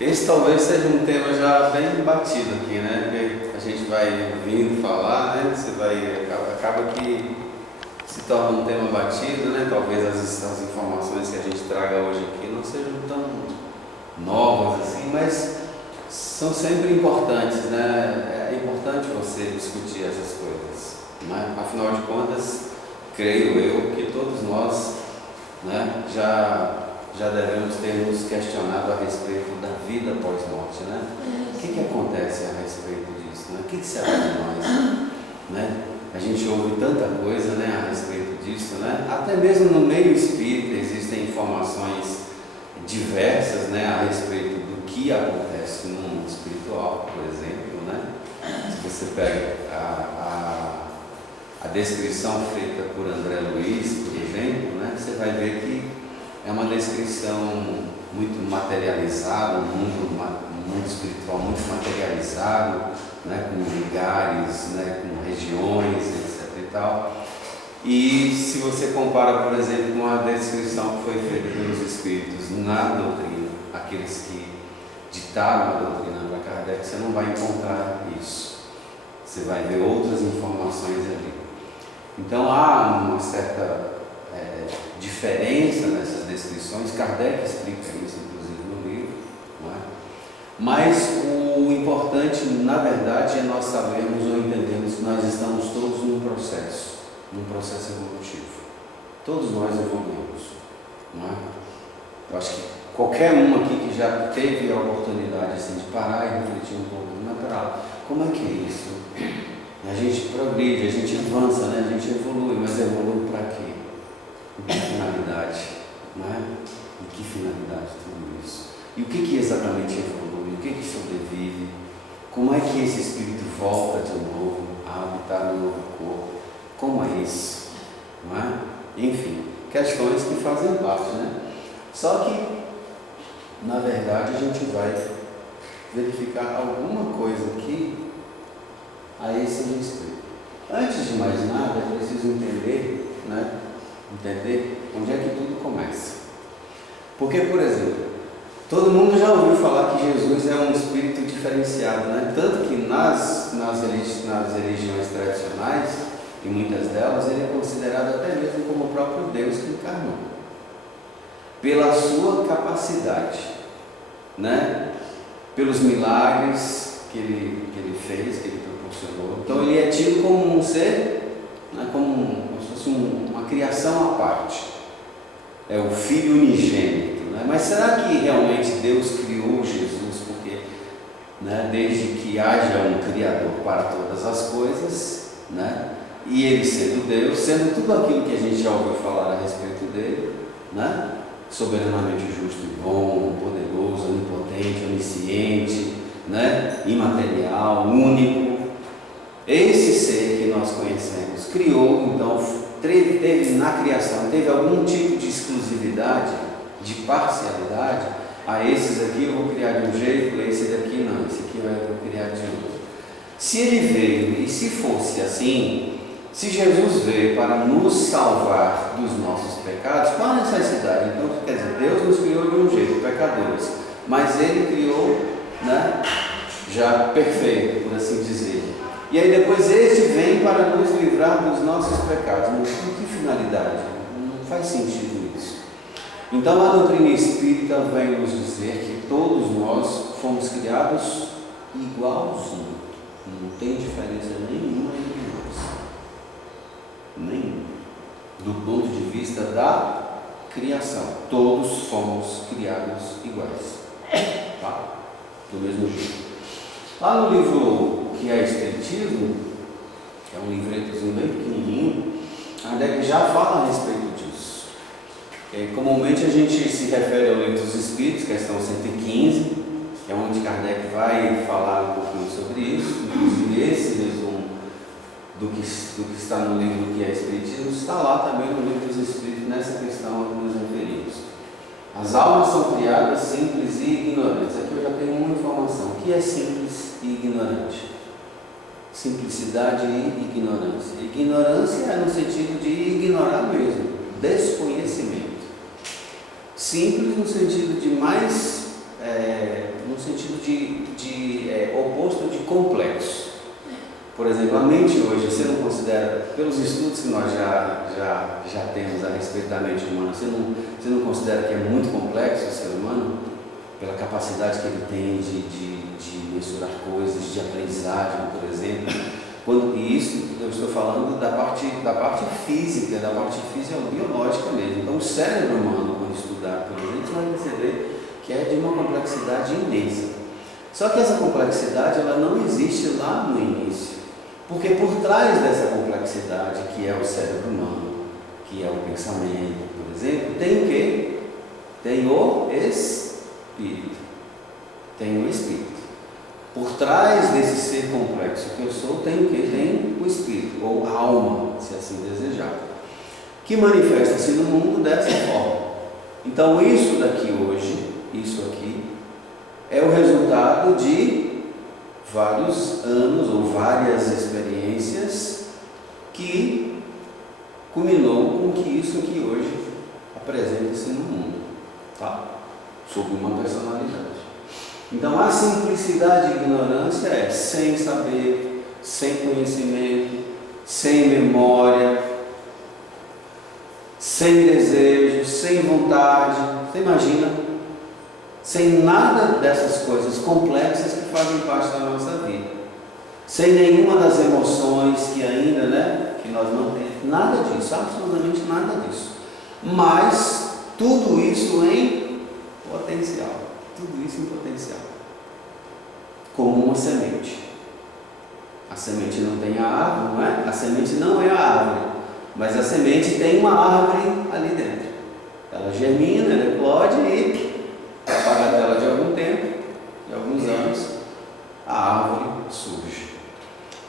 Esse talvez seja um tema já bem batido aqui, né? Porque a gente vai vindo falar, né? Acaba que se torna um tema batido, né? Talvez as informações que a gente traga hoje aqui não sejam tão novas assim, mas são sempre importantes, né? É importante você discutir essas coisas, né? Afinal de contas, creio eu que todos nós, né, já devemos ter nos questionado a respeito da vida pós-morte, né? O que acontece a respeito disso, né? O que será de nós, né? A gente ouve tanta coisa, né, a respeito disso, né? Até mesmo no meio espírita existem informações diversas, né, a respeito do que acontece no mundo espiritual, por exemplo, né? Se você pega a descrição feita por André Luiz, por exemplo, né, você vai ver que é uma descrição muito materializada, um mundo espiritual muito materializado, né, com lugares, né, com regiões, etc. e tal. E se você compara, por exemplo, com a descrição que foi feita pelos espíritos na doutrina, aqueles que ditaram a doutrina para Kardec, você não vai encontrar isso. Você vai ver outras informações ali. Então há uma certa diferença nessas descrições. Kardec explica isso, inclusive, no livro, não é? Mas o importante, na verdade, é nós sabermos ou entendermos que nós estamos todos num processo evolutivo. Todos nós evoluímos, não é? Eu acho que qualquer um aqui que já teve a oportunidade assim, de parar e refletir um pouco, natural, como é que é isso? A gente progride, a gente avança, né? A gente evolui, mas evolui para quê? Em que finalidade? Não é? Em que finalidade tudo isso? E o que exatamente evolui? O que sobrevive? Como é que esse espírito volta de novo a habitar no novo corpo? Como é isso? Não é? Enfim, questões que fazem parte, né? Só que, na verdade, a gente vai verificar alguma coisa aqui a esse respeito. Antes de mais nada, é preciso entender, né? Entender onde é que tudo começa. Porque, por exemplo, todo mundo já ouviu falar que Jesus é um espírito diferenciado, né? Tanto que nas religiões tradicionais, e muitas delas, ele é considerado até mesmo como o próprio Deus que encarnou, pela sua capacidade, né? Pelos milagres que ele fez, que ele proporcionou. Então ele é tido como um ser, né? como se fosse uma criação à parte. É o Filho unigênito, né? Mas será que realmente Deus criou Jesus? Porque, né, desde que haja um Criador para todas as coisas, né, e Ele sendo Deus, sendo tudo aquilo que a gente já ouviu falar a respeito dele, né, soberanamente justo e bom, poderoso, onipotente, onisciente, né, imaterial, único, esse ser que nós conhecemos criou, então, teve na criação, teve algum tipo de exclusividade, de parcialidade. Esses aqui eu vou criar de um jeito, esse daqui não, esse aqui eu vou criar de outro. Se ele veio, e se fosse assim, se Jesus veio para nos salvar dos nossos pecados, qual a necessidade? Então, quer dizer, Deus nos criou de um jeito, pecadores, mas Ele criou, né, já perfeito, por assim dizer. E aí depois este vem para nos livrar dos nossos pecados. Mas com que finalidade? Não faz sentido isso. Então a doutrina espírita vem nos dizer que todos nós fomos criados igualzinho. Não tem diferença nenhuma entre nós. Nenhuma. Do ponto de vista da criação. Todos fomos criados iguais. Tá? Do mesmo jeito. Lá no livro que é Espiritismo, que é um livretozinho bem pequenininho, Kardec já fala a respeito disso. Comumente a gente se refere ao Livro dos Espíritos, questão 115, que é onde Kardec vai falar um pouquinho sobre isso. Inclusive esse resumo do que está no livro que é Espiritismo está lá também no Livro dos Espíritos, nessa questão a que nos referimos. As almas são criadas simples e ignorantes. Aqui eu já tenho uma informação. O que é simples e ignorante? Simplicidade e ignorância. Ignorância é no sentido de ignorar mesmo, desconhecimento. Simples no sentido de mais, no sentido oposto de complexo. Por exemplo, a mente hoje, você não considera, pelos estudos que nós já temos a respeito da mente humana, você não considera que é muito complexo o ser humano? Pela capacidade que ele tem de mensurar coisas, de aprendizagem, por exemplo. E isso eu estou falando da parte física, da parte fisiológica mesmo. Então o cérebro humano, quando estudado por exemplo, vai perceber que é de uma complexidade imensa. Só que essa complexidade ela não existe lá no início. Porque por trás dessa complexidade, que é o cérebro humano, que é o pensamento, por exemplo, tem o quê? Tem o espírito. Tem o espírito. Por trás desse ser complexo que eu sou, tem o quê? Tem o espírito, ou alma, se assim desejar, que manifesta-se no mundo dessa forma. Então isso daqui hoje, isso aqui, é o resultado de vários anos ou várias experiências que culminou com que isso aqui hoje apresenta-se no mundo, tá? Sob uma personalidade. Então a simplicidade e ignorância é sem saber, sem conhecimento, sem memória, sem desejo, sem vontade. Você imagina? Sem nada dessas coisas complexas que fazem parte da nossa vida. Sem nenhuma das emoções que ainda, que nós não temos. Nada disso, absolutamente nada disso. Mas tudo isso em potencial. Tudo isso em potencial. Como uma semente. A semente não tem a árvore, não é? A semente não é a árvore. Mas a semente tem uma árvore ali dentro. Ela germina, ela eclode e a bagatela de algum tempo, de alguns anos, a árvore surge.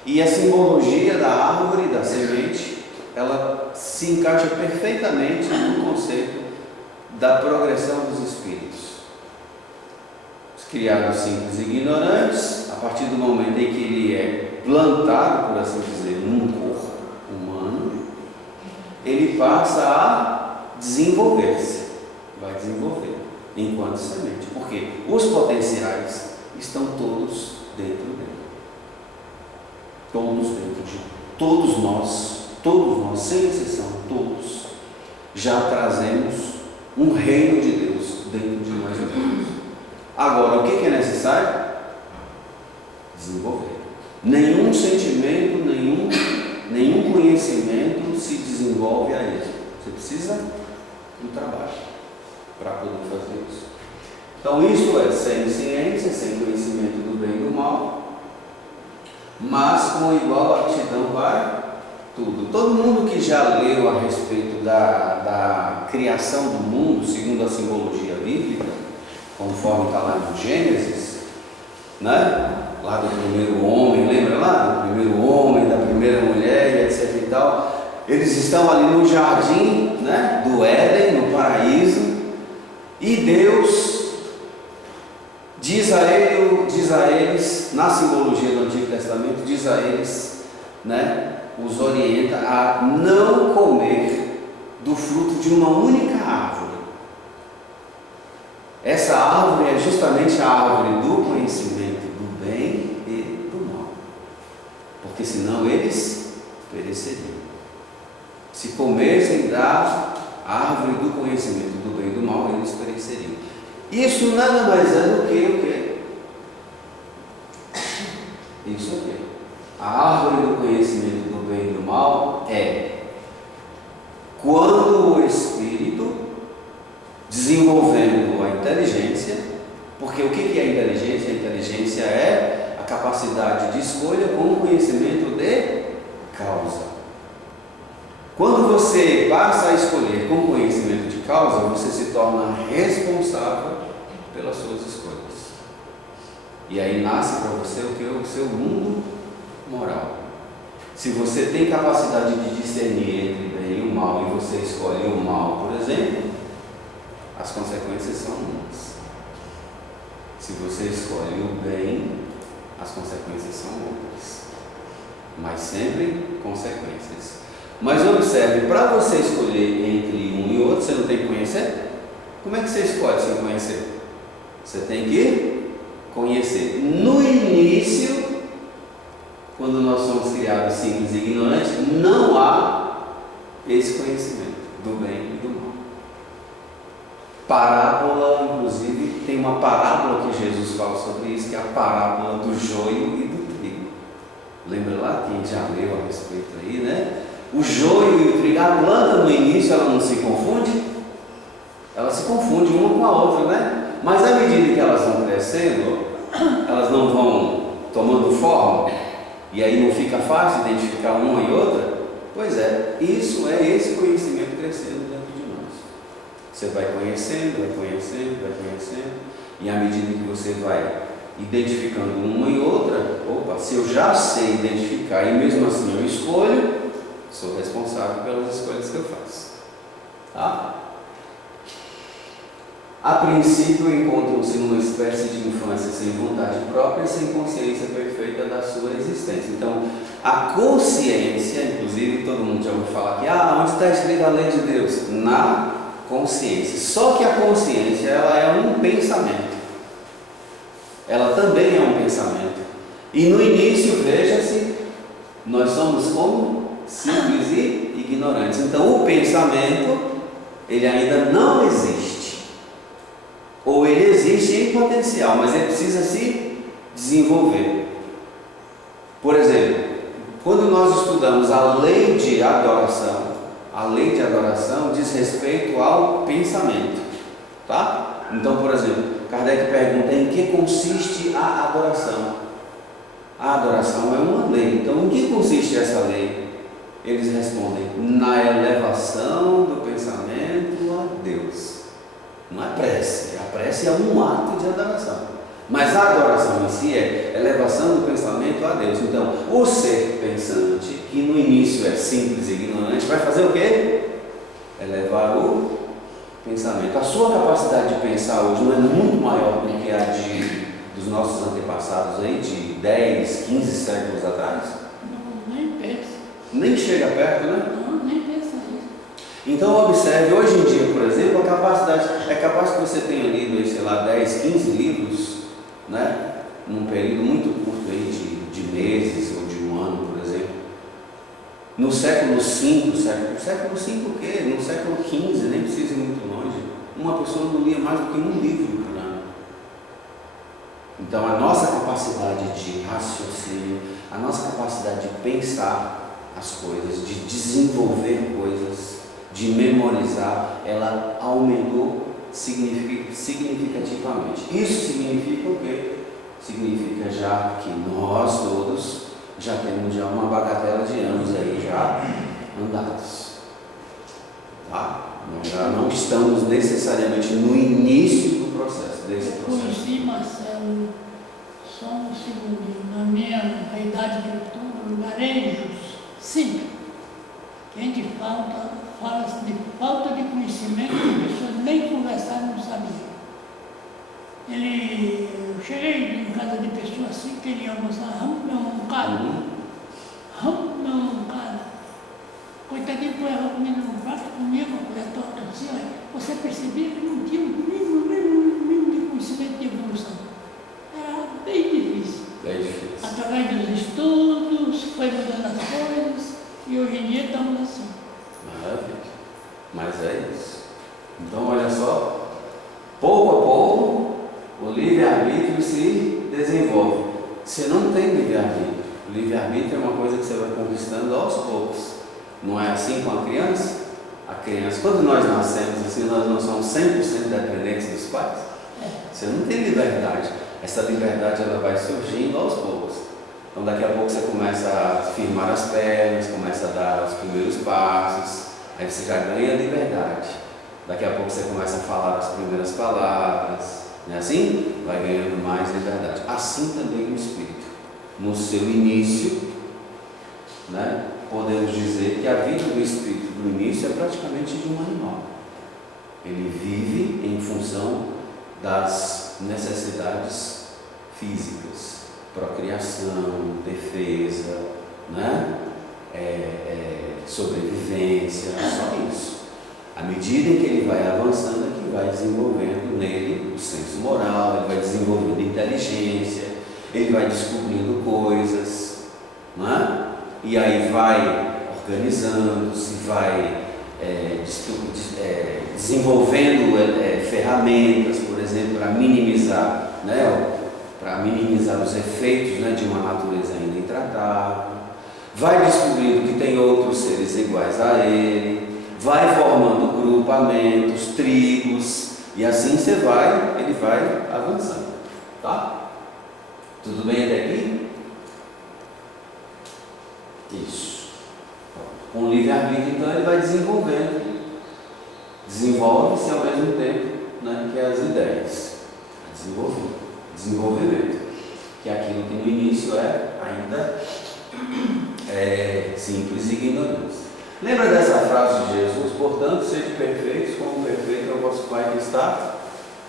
E a simbologia da árvore, da semente, ela se encaixa perfeitamente no conceito da progressão dos espíritos. Os criados simples e ignorantes, a partir do momento em que ele é plantado, por assim dizer, num corpo humano, ele passa a desenvolver-se, vai desenvolver. Enquanto semente, porque os potenciais estão todos dentro dele, todos dentro de todos nós, sem exceção, todos já trazemos um reino de Deus dentro de nós mesmos. Agora, o que é necessário? Desenvolver. Nenhum sentimento, nenhum conhecimento se desenvolve a isso. Você precisa do trabalho para poder fazer isso. Então isso é sem ciência, sem conhecimento do bem e do mal, mas com igual aptidão para tudo. Todo mundo que já leu a respeito da criação do mundo, segundo a simbologia bíblica, conforme está lá no Gênesis, lá do primeiro homem, lembra lá? Do primeiro homem, da primeira mulher, e etc e tal. Eles estão ali no jardim, do Éden, no paraíso. E Deus diz a eles, na simbologia do Antigo Testamento, diz a eles, os orienta a não comer do fruto de uma única árvore. Essa árvore é justamente a árvore do conhecimento do bem e do mal, porque senão eles pereceriam. Se comessem da árvore do conhecimento do bem e do mal, eles pereceriam. Isso nada mais é do que o quê? Isso aqui. A árvore do conhecimento do bem e do mal é quando o espírito, desenvolvendo a inteligência, porque o que é a inteligência? A inteligência é a capacidade de escolha com o conhecimento de causa. Quando você passa a escolher com conhecimento de causa, você se torna responsável pelas suas escolhas. E aí nasce para você o que é o seu mundo moral. Se você tem capacidade de discernir entre o bem e o mal, e você escolhe o mal, por exemplo, as consequências são umas. Se você escolhe o bem, as consequências são outras. Mas sempre consequências. Mas observe, para você escolher entre um e outro, você não tem que conhecer? Como é que você escolhe sem conhecer? Você tem que somos criados simples e ignorantes, não há esse conhecimento do bem e do mal. Parábola, inclusive, tem uma parábola que Jesus fala sobre isso, que é a parábola do joio e do trigo. Lembra lá? Quem já leu a respeito aí, né? O joio e o trigo, a planta no início, ela não se confunde? Ela se confunde uma com a outra, né? Mas à medida que elas vão crescendo, elas não vão tomando forma, e aí não fica fácil identificar uma e outra. Pois é, isso é esse conhecimento crescendo dentro de nós. Você vai conhecendo, e à medida que você vai identificando uma e outra, opa, se eu já sei identificar e mesmo assim eu escolho, sou responsável pelas escolhas que eu faço. Tá? A princípio, encontram-se numa espécie de infância sem vontade própria e sem consciência perfeita da sua existência. Então, a consciência, inclusive, todo mundo já ouviu falar aqui, onde está escrita a lei de Deus? Na consciência. Só que a consciência, ela é um pensamento. Ela também é um pensamento. E no início, veja-se, nós somos como? Simples e ignorantes. Então, o pensamento, ele ainda não existe. Ou ele existe em potencial, mas ele precisa se desenvolver. Por exemplo, quando nós estudamos a lei de adoração diz respeito ao pensamento, tá? Então, por exemplo, Kardec pergunta em que consiste a adoração. A adoração é uma lei. Então, em que consiste essa lei? Eles respondem: na elevação do pensamento a Deus. Não é prece, a prece é um ato de adoração. Mas a adoração em si é elevação do pensamento a Deus. Então, o ser pensante, que no início é simples e ignorante, vai fazer o quê? Elevar o pensamento. A sua capacidade de pensar hoje não é muito maior do que a dos nossos antepassados aí, de 10, 15 séculos atrás? Não, nem pensa. Nem chega perto, né? Não, nem pensa isso. Então observe, hoje em dia, por exemplo, a capacidade, é capaz que você tenha lido, sei lá, 10, 15 livros, né? Num período muito curto aí de meses ou de um ano, por exemplo. No século V, século V o quê? No século XV, nem precisa ir muito longe, uma pessoa não lia mais do que um livro por ano. Então a nossa capacidade de raciocínio, a nossa capacidade de pensar as coisas, de desenvolver coisas, de memorizar, ela aumentou significativamente. Isso significa o quê? Significa já que nós todos já temos já uma bagatela de anos aí já andados. Tá? Nós já não estamos necessariamente no início do processo, desse processo. Eu conheci, Marcelo, só um segundo, na minha idade de outubro, lugarejos, sim, que a gente fala de falta de conhecimento, que as pessoas nem conversar não sabiam. Eu cheguei em casa de pessoa assim, queria almoçar, meu mancado. Coitadinho, põe a comida no prato, comia uma colher torta assim, você percebia que não tinha um mínimo de conhecimento de evolução. Era bem difícil. Através dos estudos, foi mudando as coisas, e hoje em dia estamos assim. Maravilha. Mas é isso. Então, olha só, pouco a pouco, o livre-arbítrio se desenvolve. Você não tem livre-arbítrio. O livre-arbítrio é uma coisa que você vai conquistando aos poucos. Não é assim com a criança? A criança, quando nós nascemos, assim, nós não somos 100% dependentes dos pais. Você não tem liberdade. Essa liberdade ela vai surgindo aos poucos. Então daqui a pouco você começa a firmar as pernas, começa a dar os primeiros passos, aí você já ganha liberdade. Daqui a pouco você começa a falar as primeiras palavras, não é assim? Vai ganhando mais liberdade. Assim também o espírito. No seu início, né, podemos dizer que a vida do espírito do início é praticamente de um animal. Ele vive em função das necessidades físicas, procriação, defesa, né? Sobrevivência, só isso. À medida em que ele vai avançando, é que vai desenvolvendo nele o senso moral, ele vai desenvolvendo inteligência, ele vai descobrindo coisas, não é? e aí vai organizando, se vai desenvolvendo ferramentas, por exemplo, para minimizar, para minimizar os efeitos, de uma natureza ainda intratável, vai descobrindo que tem outros seres iguais a ele, vai formando grupamentos, tribos, e assim ele vai avançando, tá? Tudo bem até aqui? Isso. Com o livre-arbítrio, então, ele vai desenvolvendo. Desenvolve-se ao mesmo tempo, que as ideias. Desenvolvimento. Que aquilo que no início ainda é simples e ignorante. Lembra dessa frase de Jesus? Portanto, sede perfeitos, como perfeito é o vosso Pai que está,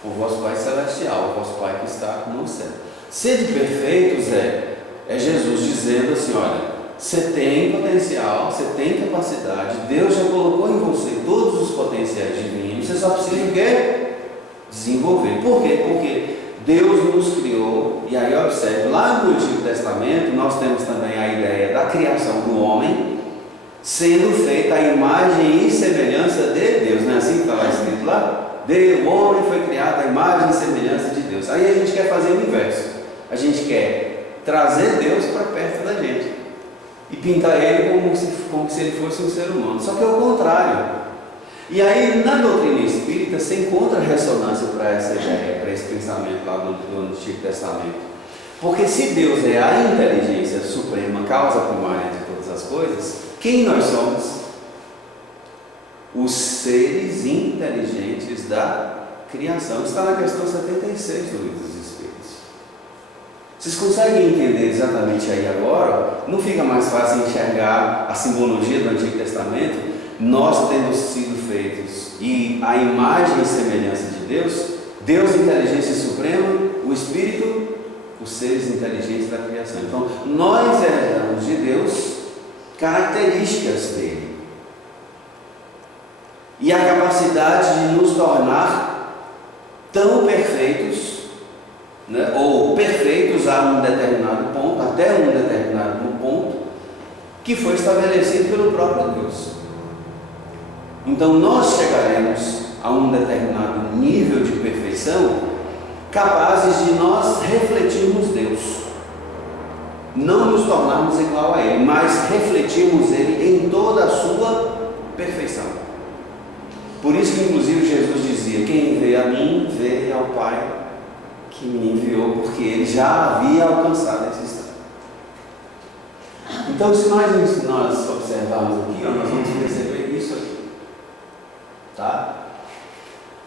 o vosso Pai celestial, o vosso Pai que está no céu. Sede perfeitos é Jesus dizendo assim: olha, você tem potencial, você tem capacidade, Deus já colocou em você todos os potenciais divinos, você só precisa o quê? Desenvolver. Por quê? Porque Deus nos criou, e aí observe, lá no Antigo Testamento nós temos também a ideia da criação do homem, sendo feita a imagem e semelhança de Deus, não é assim que está lá escrito lá? O homem foi criado à imagem e semelhança de Deus. Aí a gente quer fazer o inverso, a gente quer trazer Deus para perto da gente e pintar ele como se ele fosse um ser humano, só que é o contrário. E aí na doutrina espírita se encontra ressonância para essa ideia, para esse pensamento lá do Antigo Testamento, porque se Deus é a inteligência suprema, causa primária de todas as coisas, quem nós somos? Os seres inteligentes da criação. Está na questão 76 do Livro dos Espíritos. Vocês conseguem entender exatamente aí agora? Não fica mais fácil enxergar a simbologia do Antigo Testamento? Nós tendo sido feitos e a imagem e semelhança de Deus, Deus inteligência suprema, o Espírito, os seres inteligentes da criação. Então, nós herdamos de Deus características dele e a capacidade de nos tornar tão perfeitos, ou perfeitos a um determinado ponto, até um determinado ponto que foi estabelecido pelo próprio Deus. Então nós chegaremos a um determinado nível de perfeição capazes de nós refletirmos Deus, não nos tornarmos igual a Ele, mas refletirmos Ele em toda a sua perfeição. Por isso que inclusive Jesus dizia: quem vê a mim, vê ao Pai que me enviou, porque Ele já havia alcançado esse estado. Então, se nós observarmos aqui, nós vamos perceber isso aqui, tá?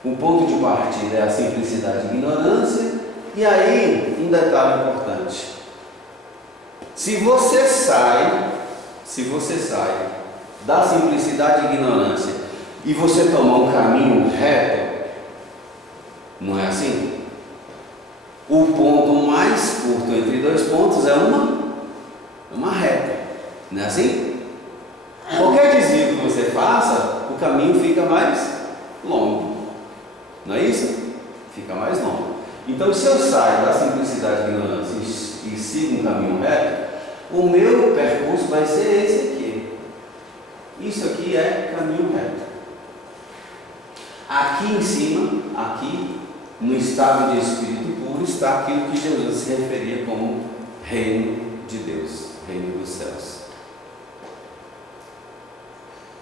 O ponto de partida é a simplicidade e ignorância. E aí, um detalhe importante: se você sai da simplicidade e ignorância e você tomar um caminho reto, não é assim? O ponto mais curto entre dois pontos é uma reta, não é assim? Qualquer desvio que você faça, o caminho fica mais longo, não é isso? Fica mais longo. Então, se eu saio da simplicidade e ignorância e sigo um caminho reto, o meu percurso vai ser esse aqui. Isso aqui é caminho reto. Aqui em cima, aqui no estado de espírito puro, está aquilo que Jesus se referia como reino de Deus, reino dos céus.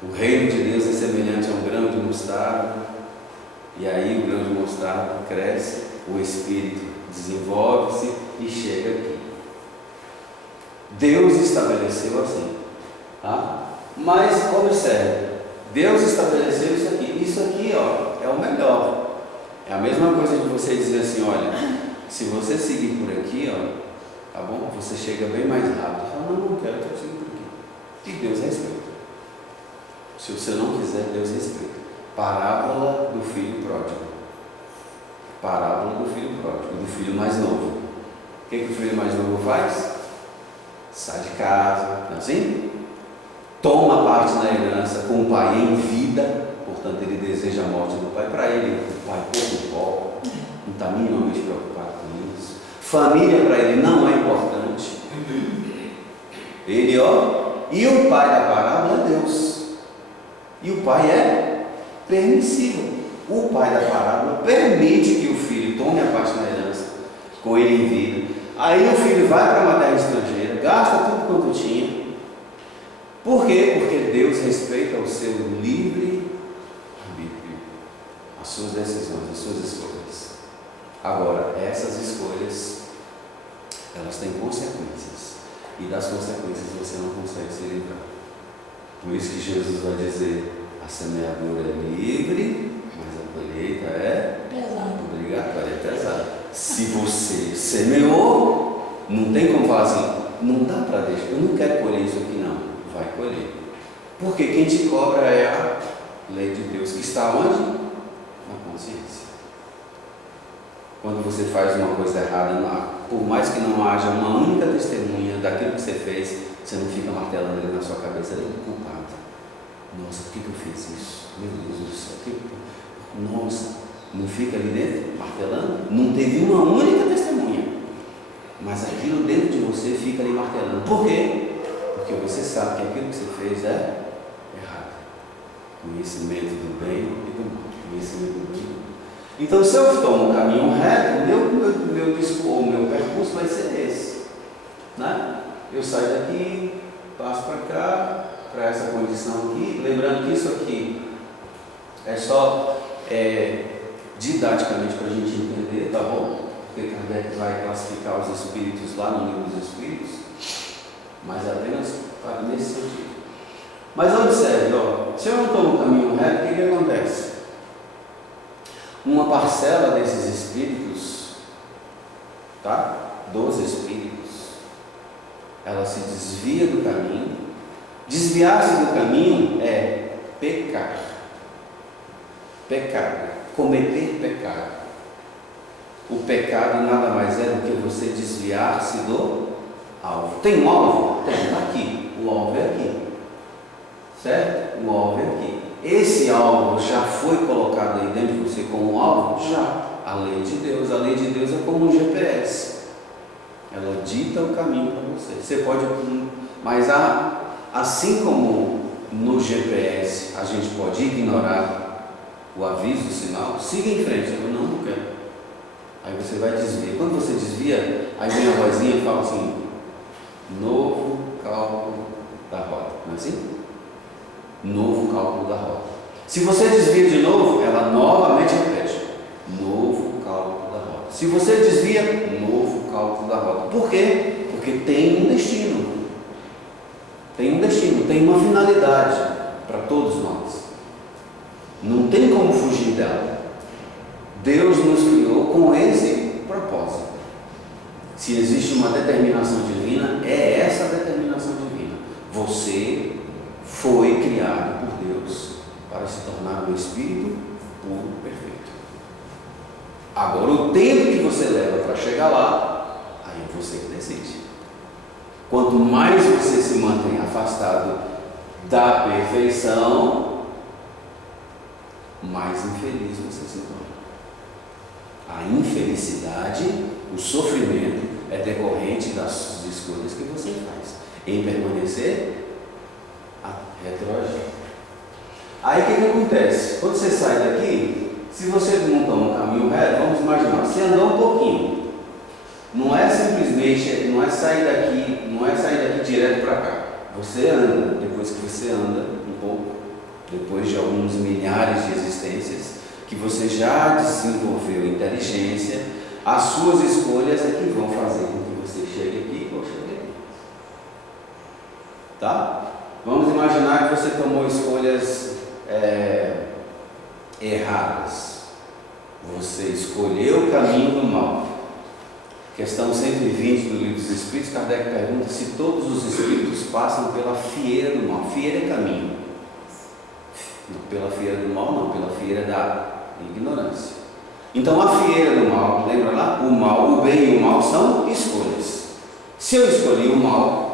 O reino de Deus é semelhante a um grão de mostarda, e aí o grão de mostarda cresce, o espírito desenvolve-se e chega aqui. Deus estabeleceu assim, tá? Mas observe, Deus estabeleceu isso aqui. Isso aqui, ó, é o melhor. É a mesma coisa de você dizer assim: olha, se você seguir por aqui, ó, tá bom? Você chega bem mais rápido. Fala: não quero, eu seguir por aqui. E Deus respeita. Se você não quiser, Deus respeita. Parábola do filho pródigo. Parábola do filho pródigo, do filho mais novo. O que o filho mais novo faz? Sai de casa, não é assim? Toma parte na herança com o pai em vida, portanto ele deseja a morte do pai. Para ele, o pai pouco, não está minimamente preocupado com isso. Família para ele não é importante. Ele, ó, E o pai da parábola é Deus. E o pai é permissivo. O pai da parábola permite que o filho tome a parte da herança com ele em vida. Aí o filho vai para uma terra estrangeira, gasta tudo quanto tinha. Por quê? Porque Deus respeita o seu livre arbítrio, as suas decisões, as suas escolhas. Agora, essas escolhas, elas têm consequências. E das consequências você não consegue se livrar. Por isso que Jesus vai dizer: a semeadura é livre, mas a colheita é Pesado. obrigatória, é pesada. Se você semeou, não tem como falar assim: não dá para deixar, eu não quero colher isso aqui, não. Vai colher. Porque quem te cobra é a lei de Deus, que está onde? Na consciência. Quando você faz uma coisa errada, por mais que não haja uma única testemunha daquilo que você fez, você não fica martelando ali na sua cabeça: ele é culpado. Nossa, por que eu fiz isso? Meu Deus do céu, nossa, não fica ali dentro martelando? Não teve uma única testemunha, mas aquilo dentro de você fica ali martelando. Por quê? Porque você sabe que aquilo que você fez é errado. Conhecimento do bem e do mal. Conhecimento do bem e do mal. Então, se eu tomo um caminho reto, o meu percurso vai ser esse. Né? Eu saio daqui, passo para cá, para essa condição aqui. Lembrando que isso aqui é só didaticamente para a gente entender, tá bom? Porque Kardec vai classificar os espíritos lá no livro dos espíritos, mas apenas nesse sentido. Mas observe, se eu não tomo o caminho reto, o que acontece? Uma parcela desses espíritos, tá? Dos espíritos, ela se desvia do caminho. Desviar-se do caminho é pecar. Pecado, cometer pecado. O pecado nada mais é do que você desviar-se do alvo. Tem um alvo? Tem, está aqui. O alvo é aqui. Certo? O alvo é aqui. Esse alvo já foi colocado aí dentro de você como alvo? Já. A lei de Deus. A lei de Deus é como um GPS. Ela dita o caminho para você. Você pode... Mas assim como no GPS a gente pode ignorar o aviso, o sinal, siga em frente. Eu não quero. Aí você vai desviar. Quando você desvia, aí vem a vozinha e fala assim: novo cálculo da rota. Não é assim? Novo cálculo da rota. Se você desvia de novo, ela novamente repete: novo cálculo da rota. Se você desvia, novo cálculo da rota. Por quê? Porque tem um destino. Tem um destino, tem uma finalidade para todos nós. Não tem como fugir dela. Deus nos criou com esse propósito. Se existe uma determinação divina, é essa a determinação divina. Você foi criado por Deus para se tornar um espírito puro, perfeito. Agora, o tempo que você leva para chegar lá, aí é você que decide. Quanto mais você se mantém afastado da perfeição, mais infeliz você se torna. A infelicidade, o sofrimento, é decorrente das escolhas que você faz em permanecer retroagir. Aí o que acontece? Quando você sai daqui, se você não toma um caminho reto, vamos imaginar, você andou um pouquinho. Não é simplesmente, não é sair daqui direto para cá. Você anda, depois que você anda um pouco, depois de alguns milhares de existências, que você já desenvolveu inteligência, as suas escolhas é que vão fazer com que você chegue aqui ou chegue aqui. Tá? Vamos imaginar que você tomou escolhas erradas. Você escolheu o caminho do mal. Questão 120 do Livro dos Espíritos, Kardec pergunta se todos os espíritos passam pela fieira do mal. Fieira é caminho. Não pela fieira do mal, não, pela fieira da ignorância. Então a fieira do mal, lembra lá? O mal, o bem e o mal são escolhas. Se eu escolhi o mal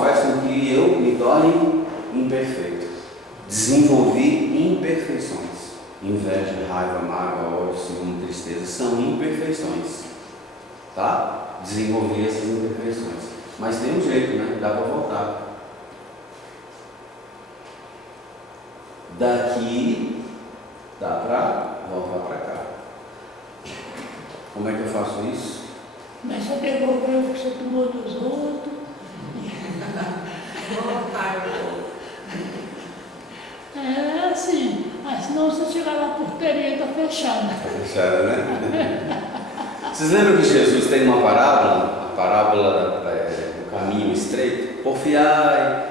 faz com que eu me torne imperfeito. Desenvolvi imperfeições. Inveja, raiva, mágoa, ódio, ciúme, tristeza são imperfeições. Tá? Desenvolvi essas imperfeições. Mas tem um jeito, né? Dá para voltar. daqui dá para voltar para cá. Como é que eu faço isso? Mas você devolveu o que você tomou dos outros. É assim, senão você chegar lá, a portaria está fechada. Está fechada, né? Vocês lembram que Jesus tem uma parábola, a parábola do caminho estreito? Porfiai,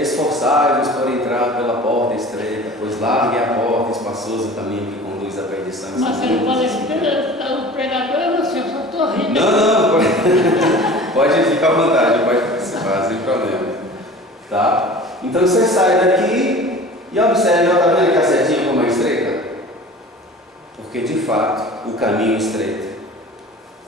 esforçai-vos para entrar pela porta estreita, pois largue a porta, espaçoso o caminho que conduz à perdição. Mas você não pode o pregador é você, eu só estou rindo. Não, pode ficar à vontade, pode participar, sem problema. Tá? Então você sai daqui e observe, está vendo que a setinha como é estreita? Porque de fato o caminho é estreito.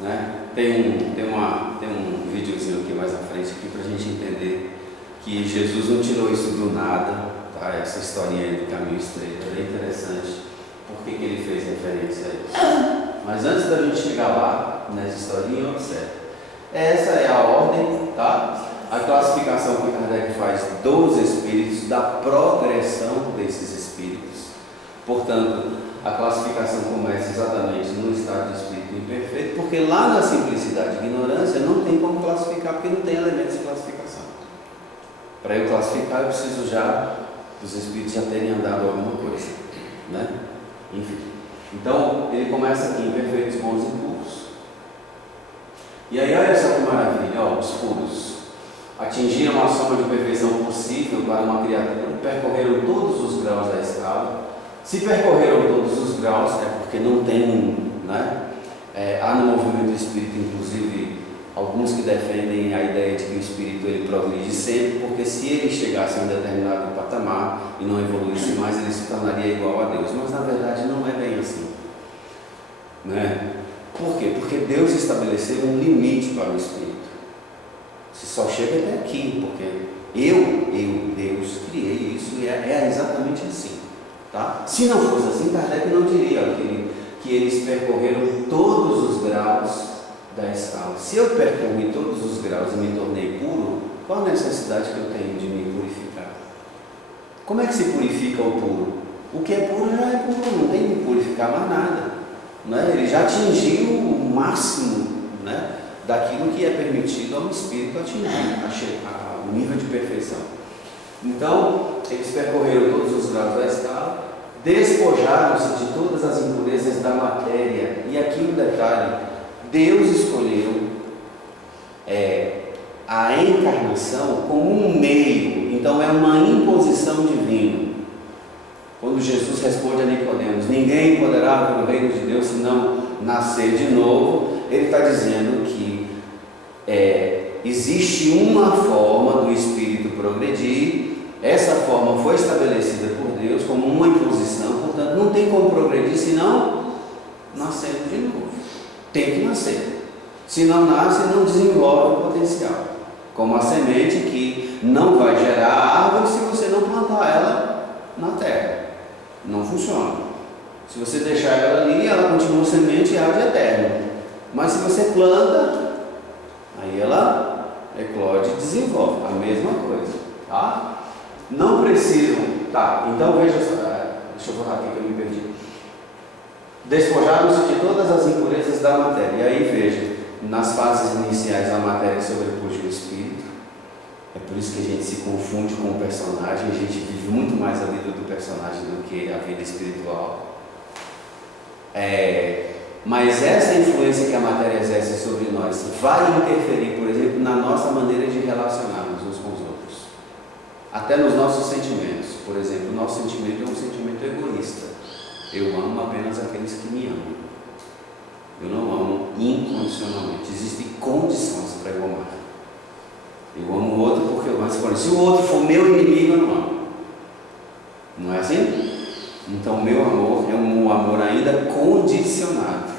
Né? Tem um videozinho aqui mais à frente para a gente entender que Jesus não tirou isso do nada, tá? Essa historinha aí do caminho estreito é bem interessante. Por que ele fez referência a isso? Mas antes da gente chegar lá, nessa historinha, observe. Essa é a ordem, tá? A classificação que Kardec faz dos espíritos, da progressão desses espíritos. Portanto, a classificação começa exatamente no estado de espírito imperfeito, porque lá na simplicidade e ignorância não tem como classificar, porque não tem elementos de classificação. Para eu classificar, eu preciso já dos espíritos já terem andado alguma coisa, né? Enfim. Então, ele começa aqui, imperfeitos, bons e puros. E aí, olha só que maravilha, ó, os puros atingiram a soma de perfeição possível para uma criatura, percorreram todos os graus da escala. Se percorreram todos os graus, é porque não tem, né? Há no movimento espírita, inclusive, alguns que defendem a ideia de que o espírito ele progride sempre, porque se ele chegasse a um determinado patamar e não evoluísse mais, ele se tornaria igual a Deus. Mas na verdade não é bem assim, né? Por quê? Porque Deus estabeleceu um limite para o espírito. Você só chega até aqui, porque Deus, criei isso e é exatamente assim. Tá? Se não fosse assim, Kardec não diria que eles percorreram todos os graus da escala. Se eu percorri todos os graus e me tornei puro, qual a necessidade que eu tenho de me purificar? Como é que se purifica o puro? O que é puro já é puro, não tem que purificar mais nada. Né? Ele já atingiu o máximo, né, daquilo que é permitido ao espírito atingir, o nível de perfeição. Então, eles percorreram todos os graus da escala, despojaram-se de todas as impurezas da matéria. E aqui um detalhe: Deus escolheu a encarnação como um meio, então é uma imposição divina. Quando Jesus responde a Nicodemos, ninguém poderá ver o reino de Deus se não nascer de novo, ele está dizendo que existe uma forma do espírito progredir. Essa forma foi estabelecida por Deus como uma imposição, portanto não tem como progredir senão nascendo de novo. Tem que nascer. Se não nasce, não desenvolve o potencial. Como a semente que não vai gerar árvore se você não plantar ela na terra. Não funciona. Se você deixar ela ali, ela continua semente e árvore eterna. Mas se você planta, aí ela eclode e desenvolve. A mesma coisa. Tá? Não precisam. Tá, então veja só. Deixa eu voltar aqui que eu me perdi. Despojaram-se de todas as impurezas da matéria. E aí veja, nas fases iniciais a matéria sobrepuja o espírito. É por isso que a gente se confunde com o personagem. A gente vive muito mais a vida do personagem do que a vida espiritual. Mas essa influência que a matéria exerce sobre nós vai interferir, por exemplo, na nossa maneira de relacionarmos uns com os outros. Até nos nossos sentimentos. Por exemplo, o nosso sentimento é um sentimento egoísta. Eu amo apenas aqueles que me amam. Eu não amo incondicionalmente. Existem condições para eu amar. Eu amo o outro porque eu amo. Se o outro for meu inimigo, eu não amo. Não é assim? Então, o meu amor é um amor ainda condicionado.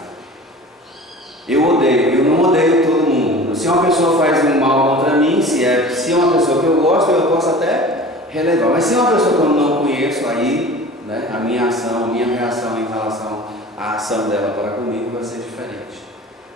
Eu não odeio todo mundo. Se uma pessoa faz um mal contra mim, se é uma pessoa que eu gosto, eu posso até relevar. Mas se é uma pessoa que eu não conheço, aí, né, a minha reação em relação à ação dela para comigo vai ser diferente.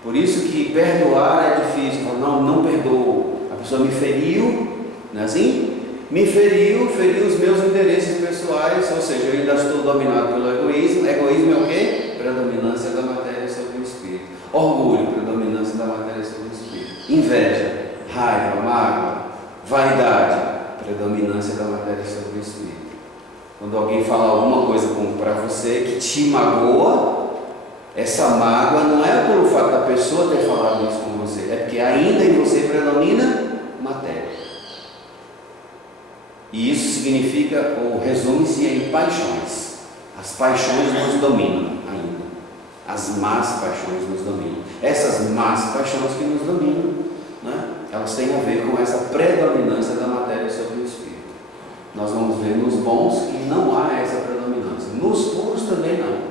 Por isso que perdoar é difícil. Não perdoo. A pessoa me feriu, não é assim? me feriu os meus interesses pessoais, ou seja, eu ainda estou dominado pelo egoísmo. Egoísmo é o quê? Predominância da matéria sobre o espírito. Orgulho, predominância da matéria sobre o espírito. Inveja, raiva, mágoa, vaidade, predominância da matéria sobre o espírito. Quando alguém fala alguma coisa para você que te magoa, essa mágoa não é pelo fato da pessoa ter falado isso com você, é porque ainda em você predomina matéria. E isso significa, ou resume-se em paixões. As paixões nos dominam ainda. As más paixões nos dominam. Essas más paixões que nos dominam, né, elas têm a ver com essa predominância da matéria sobre o espírito. Nós vamos ver nos bons que não há essa predominância. Nos puros também não.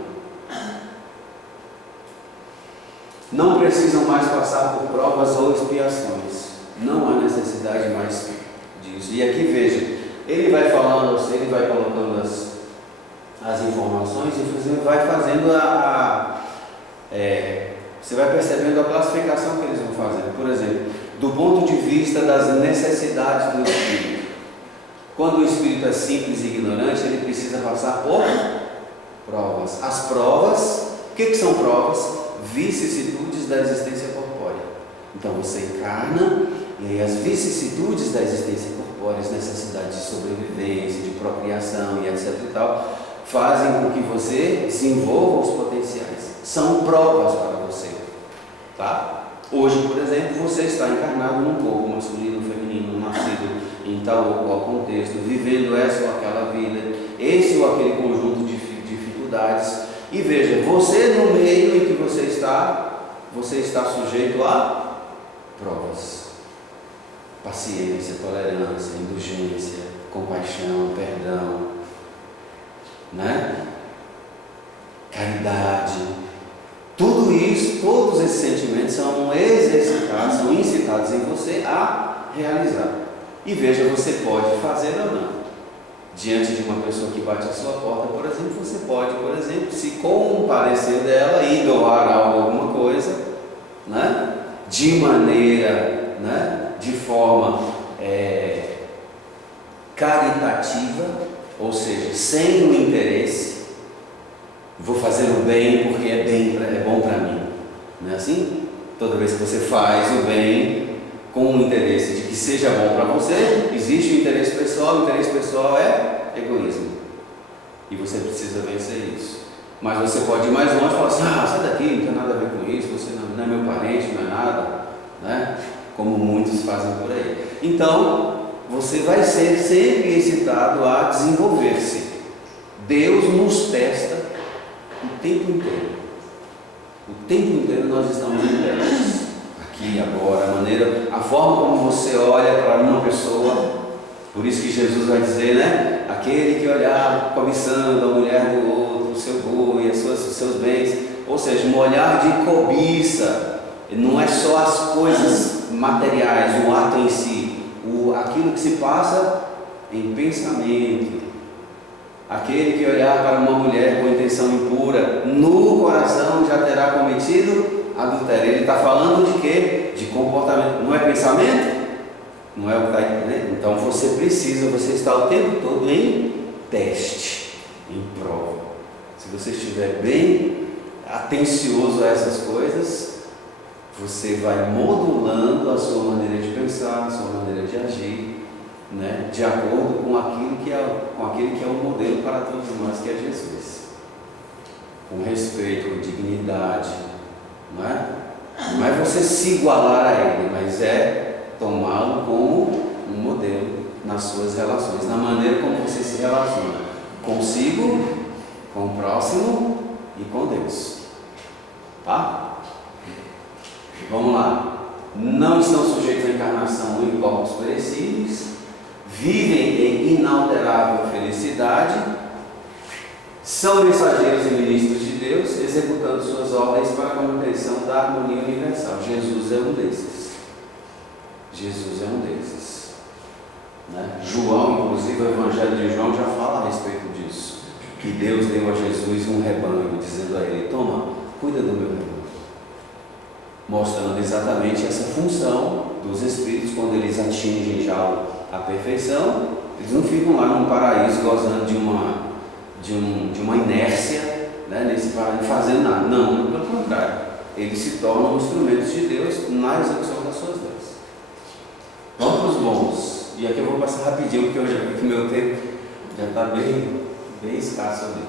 Não precisam mais passar por provas ou expiações. Não há necessidade mais disso. E aqui veja, ele vai falando, ele vai colocando as informações e você vai fazendo você vai percebendo a classificação que eles vão fazendo. Por exemplo, do ponto de vista das necessidades do espírito. Quando o espírito é simples e ignorante, ele precisa passar por provas. As provas, o que são provas? Vicissitudes da existência corpórea. Então você encarna, e aí as vicissitudes da existência corpórea, as necessidades de sobrevivência, de procriação e etc e tal, fazem com que você desenvolva os potenciais. São provas para você, tá? Hoje, por exemplo, você está encarnado num corpo masculino ou feminino, nascido em tal ou qual contexto, vivendo essa ou aquela vida, esse ou aquele conjunto de dificuldades. E veja, você no meio em que você está sujeito a provas. Paciência, tolerância, indulgência, compaixão, perdão, né? Caridade. Tudo isso, todos esses sentimentos são exercitados, são incitados em você a realizar. E veja, você pode fazer ou não. Diante de uma pessoa que bate a sua porta, por exemplo, você pode, por exemplo, se compadecer dela e doar algo, alguma coisa, né? De maneira, né? De forma caritativa, ou seja, sem o interesse. Vou fazer o bem porque é bom para mim. Não é assim? Toda vez que você faz o bem com o interesse de que seja bom para você, existe o interesse pessoal é egoísmo. E você precisa vencer isso. Mas você pode ir mais longe e falar assim, sai daqui, não tem nada a ver com isso, você não é meu parente, não é nada, né? Como muitos fazem por aí. Então, você vai ser sempre excitado a desenvolver-se. Deus nos testa o tempo inteiro. O tempo inteiro nós estamos em testes. Aqui, agora, a forma como você olha para uma pessoa. Por isso que Jesus vai dizer, né? Aquele que olhar cobiçando a mulher do outro, o seu boi, os seus bens. Ou seja, um olhar de cobiça. Não é só as coisas materiais, o ato em si. Aquilo que se passa em pensamento. Aquele que olhar para uma mulher com intenção impura, no coração já terá cometido adultério. Ele está falando de quê? De comportamento. Não é pensamento? Não é o que está entendendo? Então você está o tempo todo em teste, em prova. Se você estiver bem atencioso a essas coisas, você vai modulando a sua maneira de pensar, a sua maneira de agir, né? De acordo com aquele que é o modelo para todos nós, que é Jesus. Com respeito, com dignidade, não é? Não é você se igualar a Ele, mas é tomá-lo como um modelo nas suas relações, na maneira como você se relaciona consigo, com o próximo e com Deus. Tá? Vamos lá. Não estão sujeitos à encarnação em corpos perecíveis, vivem em inalterável felicidade, são mensageiros e ministros de Deus, executando suas ordens para a manutenção da harmonia universal. Jesus é um desses. Jesus é um desses. Né? João, inclusive, o Evangelho de João já fala a respeito disso. Que Deus deu a Jesus um rebanho, dizendo a ele, toma, cuida do meu rebanho. Mostrando exatamente essa função dos Espíritos, quando eles atingem já a perfeição, Eles não ficam lá num paraíso gozando de uma inércia, né, nesse paraíso, fazendo nada. Não, pelo contrário. Eles se tornam instrumentos de Deus na execução das suas leis. Vamos para os bons. E aqui eu vou passar rapidinho, porque eu já vi que meu tempo já está bem escasso ali.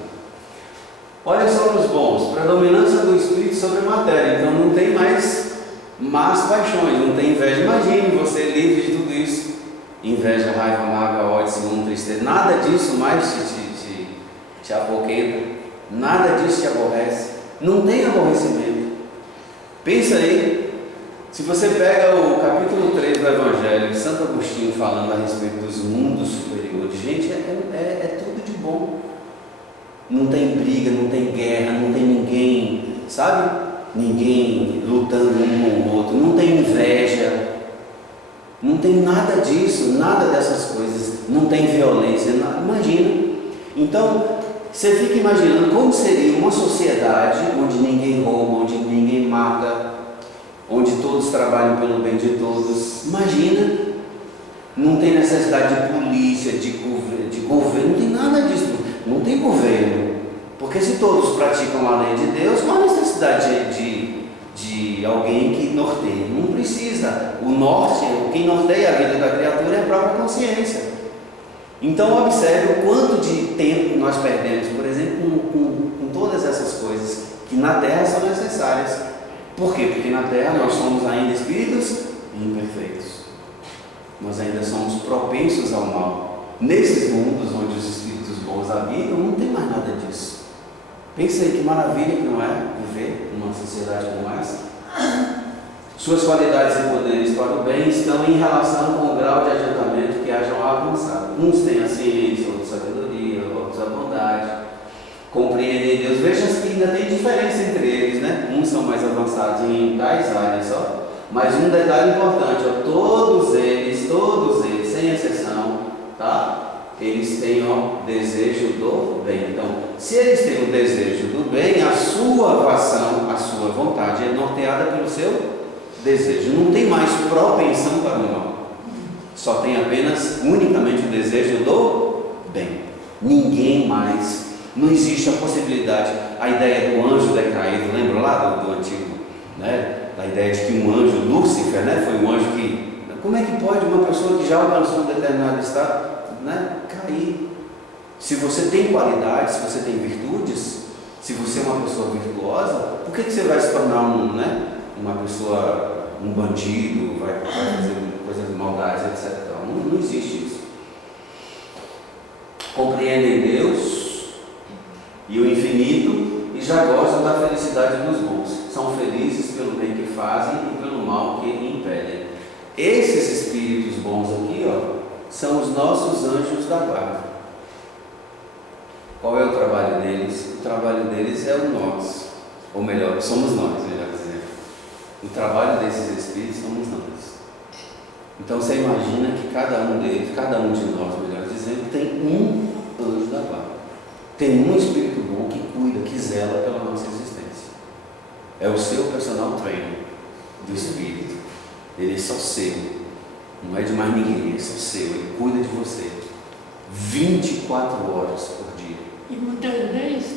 Olha só para os bons. Predominância do Espírito sobre a matéria. Então não tem mais más paixões, não tem inveja. Imagine você livre de tudo isso. Inveja, raiva, mágoa, ódio, ciúme, tristeza. Nada disso mais te apoquenta. Nada disso te aborrece. Não tem aborrecimento. Pensa aí. Se você pega o capítulo 3 do Evangelho, de Santo Agostinho falando a respeito dos mundos superiores, gente, é tudo de bom. Não tem briga, não tem guerra, não tem ninguém, sabe? Ninguém lutando um com o outro, não tem inveja, não tem nada disso, nada dessas coisas, não tem violência, nada. Imagina. Então, você fica imaginando como seria uma sociedade onde ninguém rouba, onde ninguém mata, onde todos trabalham pelo bem de todos. Imagina, não tem necessidade de polícia, de governo, não tem nada disso, não tem governo, porque se todos praticam a lei de Deus, qual a necessidade de alguém que norteie? Não precisa. O norte, quem norteia a vida da criatura é a própria consciência. Então observe o quanto de tempo nós perdemos, por exemplo, com todas essas coisas que na Terra são necessárias. Por quê? Porque na Terra nós somos ainda espíritos imperfeitos. Nós ainda somos propensos ao mal. Nesses mundos onde os espíritos bons habitam, não tem mais nada disso. Pensa aí que maravilha que não é viver numa sociedade como essa. Suas qualidades e poderes para o bem estão em relação com o grau de adiantamento que hajam alcançado. Uns têm a ciência, outros a sabedoria, outros a bondade. Compreendem Deus. Veja que ainda tem diferença entre eles, né? Uns são mais avançados em tais áreas só. Mas um detalhe importante, ó, todos eles, sem exceção, tá? Eles têm desejo do bem. Então, se eles têm o desejo do bem, a sua ação, a sua vontade é norteada pelo seu desejo. Não tem mais propensão para o mal. Só tem apenas, unicamente o desejo do bem. Ninguém mais. Não existe a possibilidade, a ideia do anjo decaído, lembra lá do antigo, né? A ideia de que um anjo, Lúcifer, né? Foi um anjo que, como é que pode uma pessoa que já alcançou um determinado estado, né, cair? Se você tem qualidades, se você tem virtudes, se você é uma pessoa virtuosa, por que você vai se tornar uma pessoa, um bandido, vai fazer coisas de maldade, etc. Não existe isso. Compreendem Deus e o infinito e já gostam da felicidade dos bons. São felizes pelo bem que fazem e pelo mal que impedem. Esses espíritos bons aqui, ó, são os nossos anjos da guarda. Qual é o trabalho deles? O trabalho deles é o nosso. Ou melhor, somos nós, melhor dizer. O trabalho desses espíritos somos nós. Então você imagina que cada um deles, cada um de nós, melhor dizendo, tem um anjo da guarda. Tem um espírito bom que cuida, que zela pela nossa existência. É o seu personal trainer do espírito. Ele é só seu. Não é de mais ninguém, é só seu. Ele cuida de você 24 horas por dia. E muitas vezes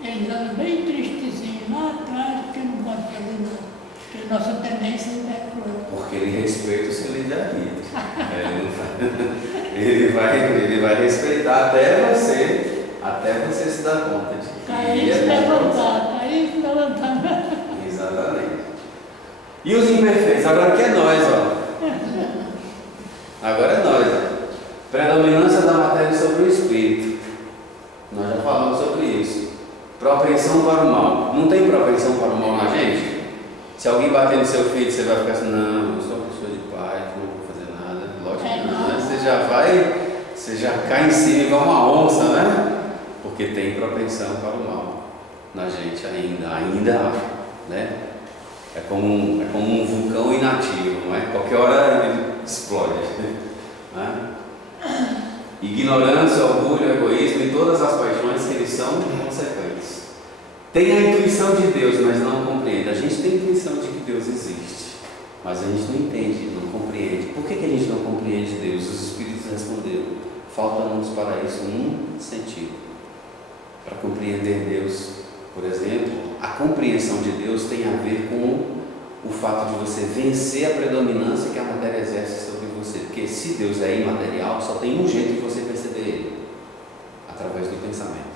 eles andam bem tristezinhos lá atrás, porque não pode fazer nada. Porque a nossa tendência é cruel. Porque ele respeita o seu livre-arbítrio. Ele vai respeitar até você se dar conta de que Cair e se levantar. Exatamente. E os imperfeitos? Agora que é nós, ó. Agora é nós, ó. Predominância da matéria sobre o espírito. Nós já falamos sobre isso. Propensão para o mal. Não tem propensão para o mal na gente? Se alguém bater no seu filho, você vai ficar assim, não, eu sou uma pessoa de paz, não vou fazer nada. Lógico que não. Você já cai em cima igual uma onça, né? Porque tem propensão para o mal na gente ainda há, né? É como um vulcão inativo, não é? Qualquer hora ele explode, né? Ignorância, orgulho, egoísmo e todas as paixões que eles são consequentes. Tem a intuição de Deus, mas não compreende. A gente tem a intuição de que Deus existe, mas a gente não entende, não compreende. Por que a gente não compreende Deus? Os Espíritos responderam: falta-nos para isso um sentido. Para compreender Deus, por exemplo, a compreensão de Deus tem a ver com o fato de você vencer a predominância que a matéria exerce sobre você. Porque se Deus é imaterial, só tem um jeito de você perceber Ele: através do pensamento.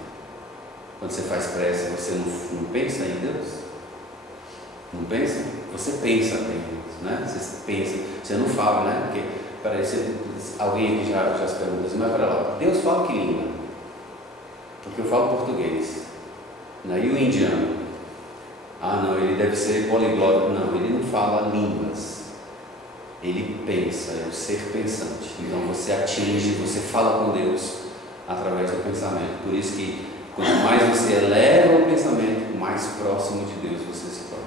Quando você faz prece, você não pensa em Deus? Não pensa? Você pensa em Deus, né? Você pensa, você não fala, né? Porque parece, alguém aqui já se pergunta assim, mas para lá, Deus fala que língua? Porque eu falo português, né? E o indiano? Ah, não, ele deve ser poliglota. Não, ele não fala línguas, ele pensa, é o ser pensante. Então você atinge, você fala com Deus através do pensamento. Por isso que quanto mais você eleva o pensamento, mais próximo de Deus você se torna.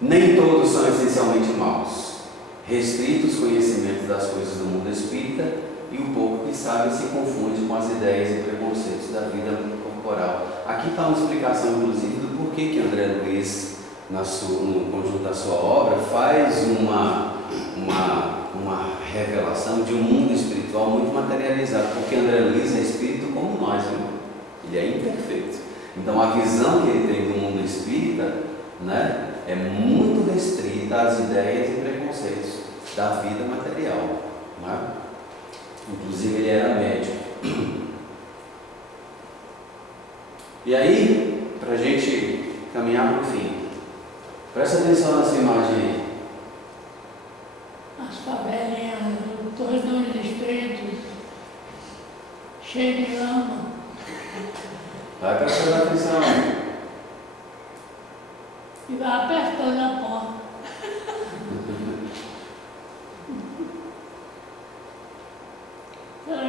Nem todos são essencialmente maus. Restritos conhecimentos das coisas do mundo espírita, e o pouco que sabe se confunde com as ideias e preconceitos da vida corporal. Aqui está uma explicação, inclusive, do porquê que André Luiz, no conjunto da sua obra, faz uma revelação de um mundo espiritual muito materializado, porque André Luiz é espírito como nós, né? Ele é imperfeito. Então a visão que ele tem do mundo espírita, né, é muito restrita às ideias e preconceitos da vida material, né? Inclusive ele era médico. E aí, para a gente caminhar para o fim, presta atenção nessa imagem aí. As favelinhas, os corredores estreitos, cheios de lama. Vai prestando atenção. E vai apertando a porta.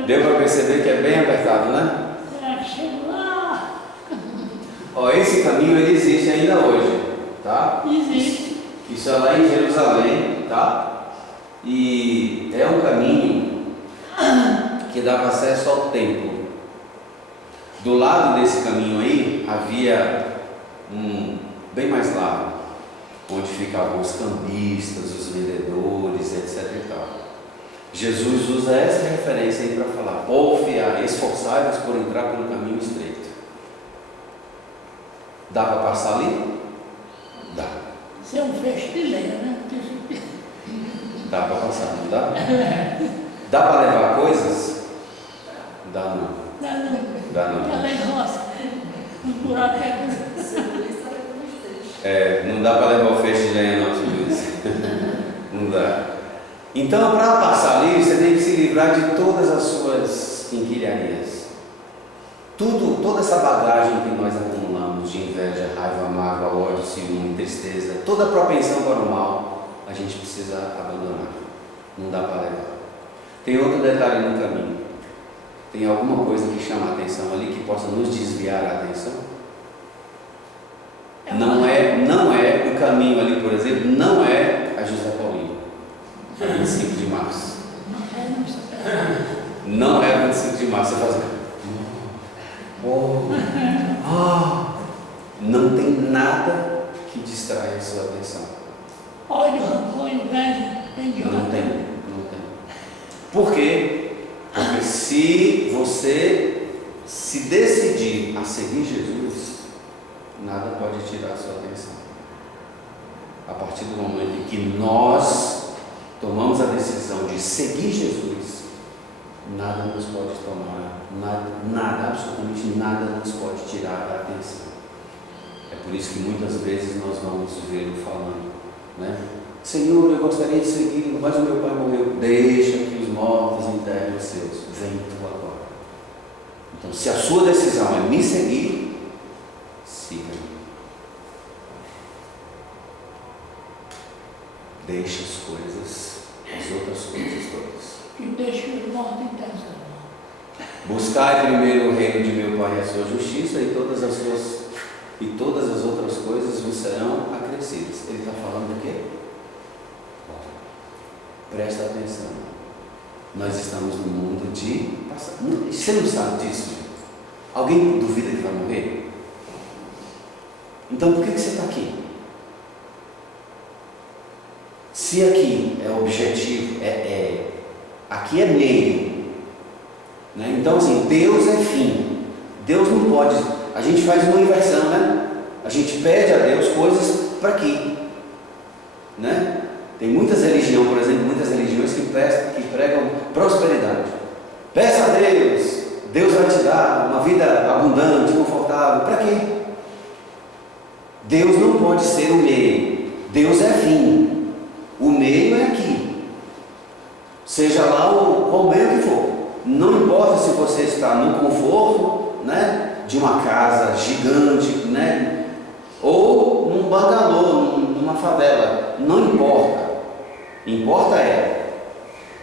Deu para perceber que é bem apertado, né? Será que chega lá? Ó, esse caminho ele existe ainda hoje, tá? Existe. Isso é lá em Jerusalém, tá? E é um caminho que dava acesso ao templo. Do lado desse caminho aí havia bem mais largo, onde ficavam os cambistas, os vendedores, etc e tal. Jesus usa essa referência aí para falar: porfiai, esforçai-vos por entrar pelo caminho estreito. Dá para passar ali? Dá. Isso é um fecho de lenha, né? Dá para passar, não dá? Dá para levar coisas? Dá não. Dá não. Dá não. Aquela enroça. Um buraco não dá para levar o feixe de lenha não, Luiz. Não dá. Então, para passar ali, você tem que se livrar de todas as suas quinquilharias. Toda essa bagagem que nós acumulamos de inveja, raiva, mágoa, ódio, ciúme, tristeza, toda a propensão para o mal, a gente precisa abandonar. Não dá para levar. Tem outro detalhe no caminho. Tem alguma coisa que chama a atenção ali, que possa nos desviar a atenção? Não é o caminho ali, por exemplo, não é a José Paulinho, a 25 de março. Não é a 25 de março. Você faz não tem nada que distrai a sua atenção. Ódio, rancor, inveja, tem de Não tem. Por quê? Porque se você se decidir a seguir Jesus, nada pode tirar a sua atenção. A partir do momento em que nós tomamos a decisão de seguir Jesus, nada nos pode tomar, nada, absolutamente nada nos pode tirar a atenção. É por isso que muitas vezes nós vamos vê-lo falando, né? Senhor, eu gostaria de seguir, mas o meu pai morreu. Deixa que os mortos enterrem os seus. Vem tu agora. Então, se a sua decisão é me seguir, siga-me. Deixa as outras coisas todas. E deixa os mortos enterrar. Buscai primeiro o reino de meu Pai e a sua justiça, e todas as outras coisas vos serão acrescidas. Ele está falando do quê? Presta atenção. Nós estamos no mundo de passar. Você não sabe disso? Alguém duvida que vai morrer? Então por que você está aqui? Se aqui é o objetivo, Aqui é meio. Né? Então, assim, Deus é fim. Deus não pode. A gente faz uma inversão, né? A gente pede a Deus coisas para quê? Né? Tem muitas religiões, por exemplo, muitas religiões que pregam prosperidade. Peça a Deus, Deus vai te dar uma vida abundante, confortável. Para quê? Deus não pode ser o meio. Deus é fim. O meio é aqui. Seja lá qual meio que for. Não importa se você está no conforto, né, de uma casa gigante, né, ou num bangalô, numa favela. Não importa. Importa é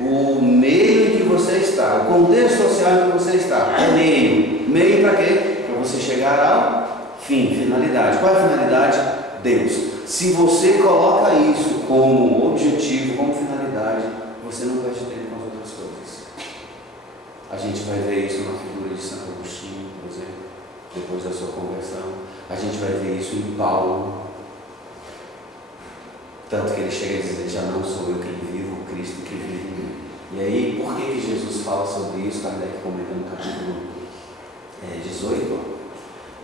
o meio em que você está, o contexto social em que você está. É meio. Meio para quê? Para você chegar ao fim, finalidade. Qual é a finalidade? Deus. Se você coloca isso como objetivo, como finalidade, você não perde tempo com as outras coisas. A gente vai ver isso na figura de Santo Agostinho, por exemplo, depois da sua conversão. A gente vai ver isso em Paulo. Tanto que ele chega a dizer, já não sou eu quem vivo, o Cristo que vive em mim. E aí, por que Jesus fala sobre isso? Kardec comenta no capítulo 18.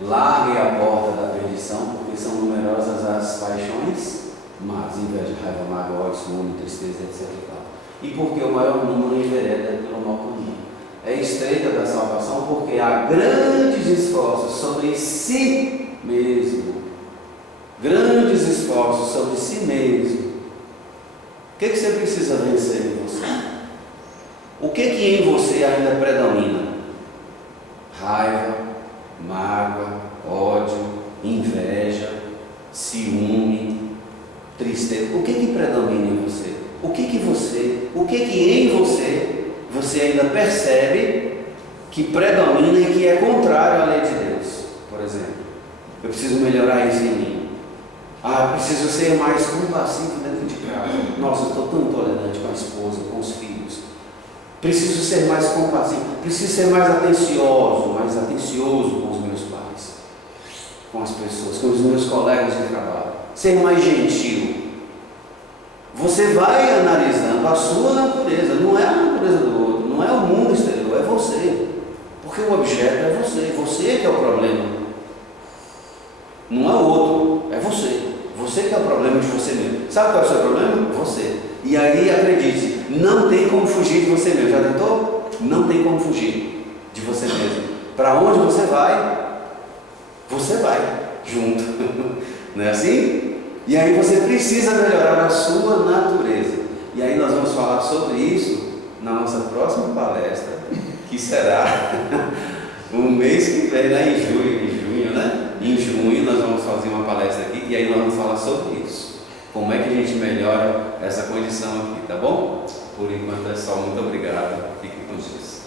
Largue a porta da perdição, porque são numerosas as paixões más, inveja, raiva, mágoa, ódio, ciúme, tristeza, etc. E porque o maior número envereda pelo mau caminho. É estreita da salvação, porque há grandes esforços sobre si mesmo. Grandes esforços sobre si mesmo. O que você precisa vencer em você? O que em você ainda predomina? Raiva, mágoa, ódio, inveja, ciúme, tristeza. O que predomina em você? O que em você ainda percebe que predomina e que é contrário à lei de Deus? Por exemplo, eu preciso melhorar isso em mim. Preciso ser mais compassivo dentro de casa. Nossa, eu estou tão intolerante com a esposa, com os filhos. Preciso ser mais compassivo. Preciso ser mais atencioso com os meus pais, com as pessoas, com os meus colegas de trabalho. Ser mais gentil. Você vai analisando a sua natureza. Não é a natureza do outro, não é o mundo exterior, é você. Porque o objeto é você. Você que é o problema. Não é o outro, é você. Você que é o problema de você mesmo. Sabe qual é o seu problema? Você. E aí, acredite, não tem como fugir de você mesmo. Já tentou? Não tem como fugir de você mesmo. Para onde você vai junto. Não é assim? E aí você precisa melhorar a sua natureza. E aí nós vamos falar sobre isso na nossa próxima palestra, que será o mês que vem, lá em junho, né? Em junho nós vamos fazer uma palestra aqui e aí nós vamos falar sobre isso. Como é que a gente melhora essa condição aqui, tá bom? Por enquanto é só, muito obrigado. Fiquem com Deus.